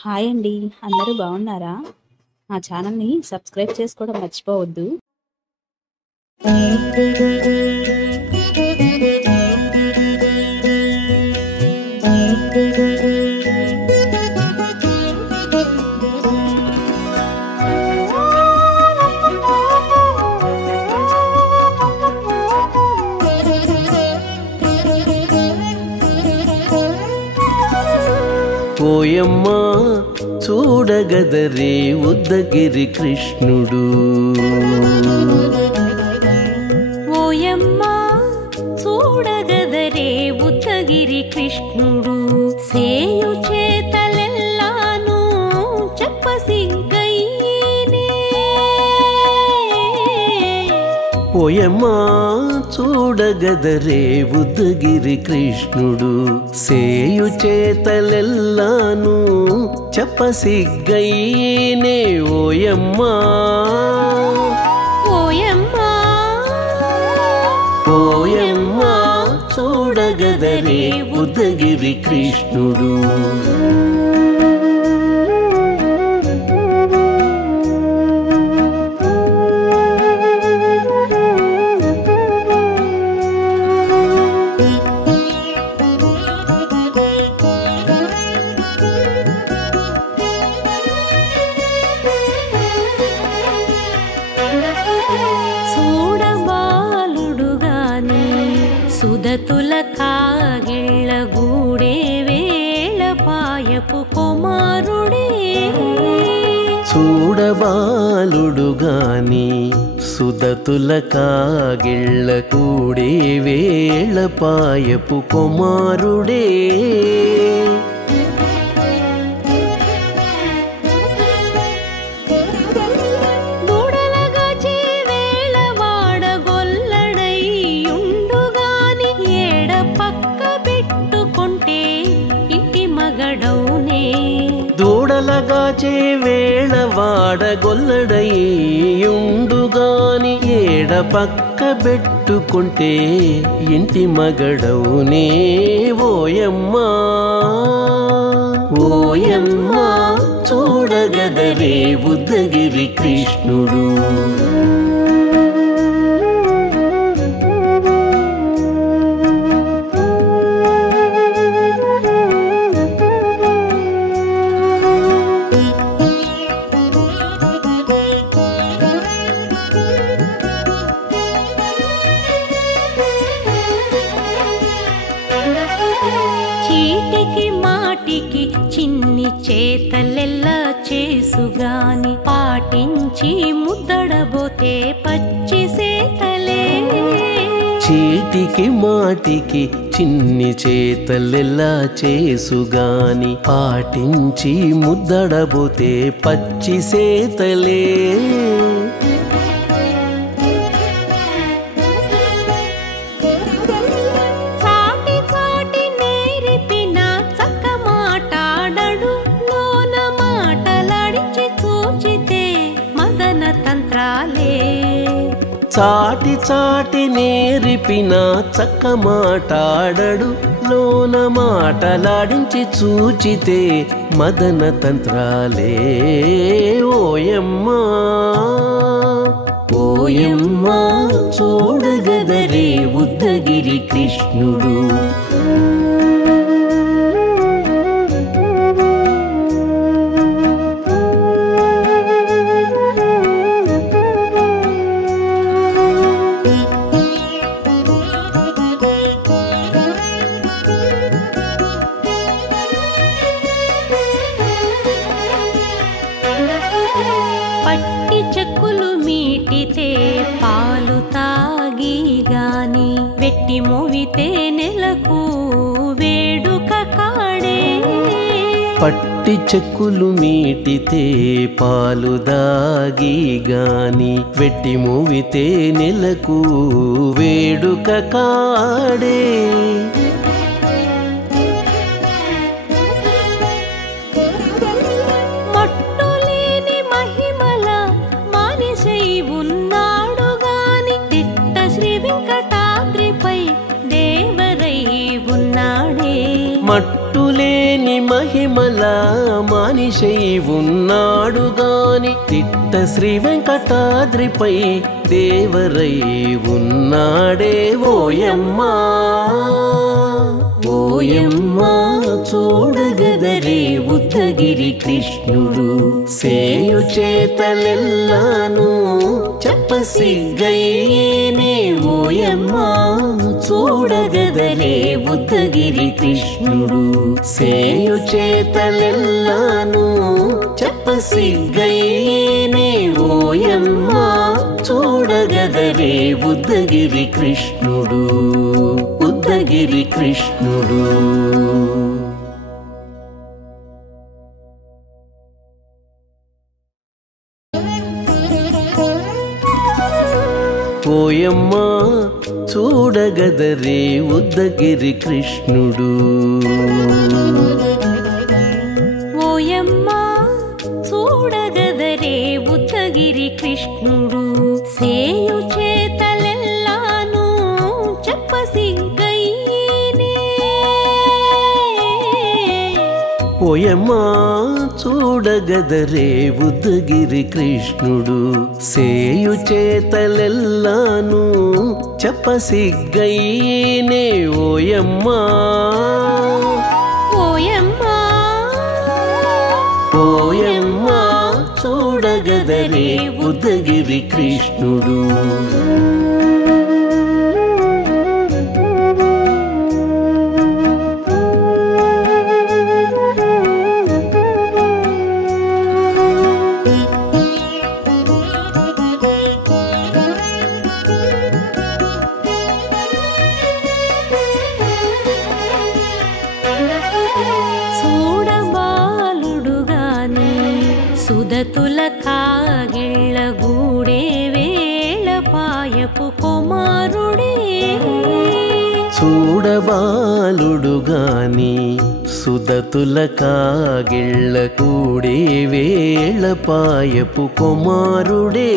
Hi అండి. అందరూ బాగున్నారా? మా ఛానల్‌ని సబ్స్క్రైబ్ చేసుకోవడం మర్చిపోవద్దు. ఓయమ్మా చూడగదరే ఉద్దగిరి కృష్ణుడు. ఓయమ్మా చూడగదరే ఉద్దగిరి కృష్ణుడు. సేయు చేతలెల్లాను చెప్పసిగ్గయ్యేనే. ఓయమ్మా చూడగదరే ఉద్దగిరి కృష్ణుడు. సేయు చేతలెల్లాను చెప్పసిగ్గయ్యేనే. ఓయమ్మా ఓయమ్మా ఓయమ్మా చూడగదరే ఉద్దగిరి కృష్ణుడు. సుదతుల కాగిళ్ళ గూడే వేళ పాయపు కుమారుడే. చూడబాలుడు గాని సుదతుల కాగిళ్ళ కూడే వేళ పాయపు కుమారుడే. దూడలగాచే వేళ వాడగొల్లడయ్యుండుగాని ఏడ పక్క పెట్టుకుంటే ఇంటి మగడవునే. ఓయమ్మా ఓయమ్మా చూడగదరే ఉద్దగిరి కృష్ణుడు. చీటికి మాటికి చిన్ని చేతలెల్లా చేసుగాని పాటించి ముద్దడబోతే పచ్చి సేతలే. చీటికి మాటికి చిన్ని చేతలెల్లా చేసుగాని పాటించి ముద్దడబోతే పచ్చి సేతలే. చాటి చాటి నేర్పిన చక్క మాటాడడు లోన మాటలాడించి చూచితే మదన తంత్రాలే. ఓయమ్మా ఓయమ్మా చూడగదరే ఉద్దగిరి కృష్ణుడు. పట్టి చెక్కులు మీటితే పాలు తాగి గాని వెట్టి మోవితే నెలకు వేడుక కాడే. పట్టి చెక్కులు మీటితే పాలు దాగి గాని వెట్టి మోవితే నెలకు వేడుక కాడే. మట్టులేని మహిమ జన్మల మానిషై ఉన్నాడు గాని తిట్ట శ్రీ వెంకటాద్రిపై దేవరై ఉన్నాడే ఓయమ్మా ఓయమ్మా చూడగదరే ఉద్దగిరి కృష్ణుడు సేయు చేతలెల్లాను చెప్పసిగ్గయ్యేనే ఓయమ్మా చూడగదరే ఉద్దగిరి కృష్ణుడు సేయు చేతలెల్లాను చెప్పసిగ్గయ్యేనే ఓయమ్మా చూడగదరే ఉద్దగిరి కృష్ణుడు ఉద్దగిరి కృష్ణుడు ఓయమ్మా చూడగదరే ఉద్దగిరి కృష్ణుడు ఓయమ్మా చూడగదరే ఉద్దగిరి కృష్ణుడు సేయు చేతలెల్లాను చెప్పసిగ్గయ్యేనే ఓయమ్మా చూడగదరే ఉద్దగిరి కృష్ణుడు సేయు చేతలెల్లాను చెప్పసిగ్గయ్యేనే ఓయమ్మా ఓయమ్మా ఓయమ్మా చూడగదరే ఉద్దగిరి కృష్ణుడు సుదతుల కాగిళ్ళ గూడే వేళ పాయపు కుమారుడే చూడబాలుడు గాని సుదతుల కాగిళ్ళ కూడే వేళ పాయపు కుమారుడే